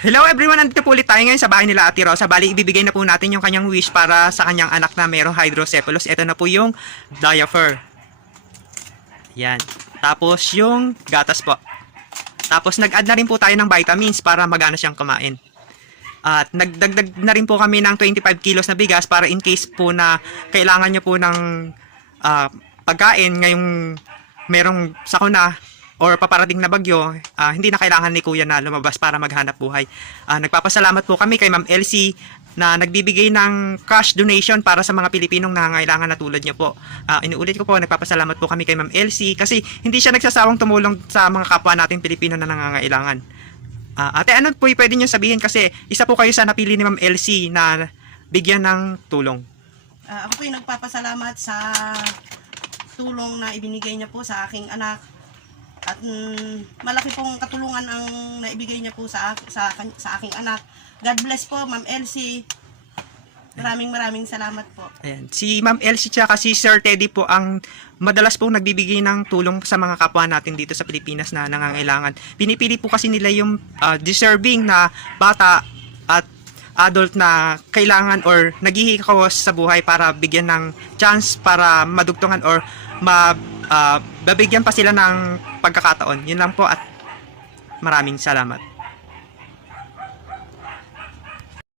Hello everyone, nandito po ulit tayo ngayon sa bahay nila Ate Rosa. Bali, ibibigay na po natin yung kanyang wish para sa kanyang anak na mayroong hydrocephalus. Ito na po yung diaper. Yan. Tapos yung gatas po. Tapos nag-add na rin po tayo ng vitamins para magana siyang kumain. At nagdagdag na rin po kami ng 25 kilos na bigas para in case po na kailangan nyo po ng pagkain ngayong merong sakuna or paparating na bagyo, hindi na kailangan ni Kuya na lumabas para maghanap buhay. Nagpapasalamat po kami kay Ma'am Elsie na nagbibigay ng cash donation para sa mga Pilipinong nangangailangan na tulad niyo po. Inuulit ko po, nagpapasalamat po kami kay Ma'am Elsie kasi hindi siya nagsasawang tumulong sa mga kapwa nating Pilipino na nangangailangan. Ate, ano po pwede niyo sabihin kasi isa po kayo sa napili ni Ma'am Elsie na bigyan ng tulong. Ako po yung nagpapasalamat sa tulong na ibinigay niya po sa aking anak. At malaki pong katulungan ang naibigay niya po sa aking anak. God bless po, Ma'am Elsie. Maraming salamat po. Ayan. Si Ma'am Elsie tsaka si Sir Teddy po ang madalas pong nagbibigay ng tulong sa mga kapwa natin dito sa Pilipinas na nangangailangan. Pinipili po kasi nila yung deserving na bata at adult na kailangan or naghihikos sa buhay para bigyan ng chance para madugtungan or babigyan pa sila ng pagkakataon. Yun lang po at maraming salamat.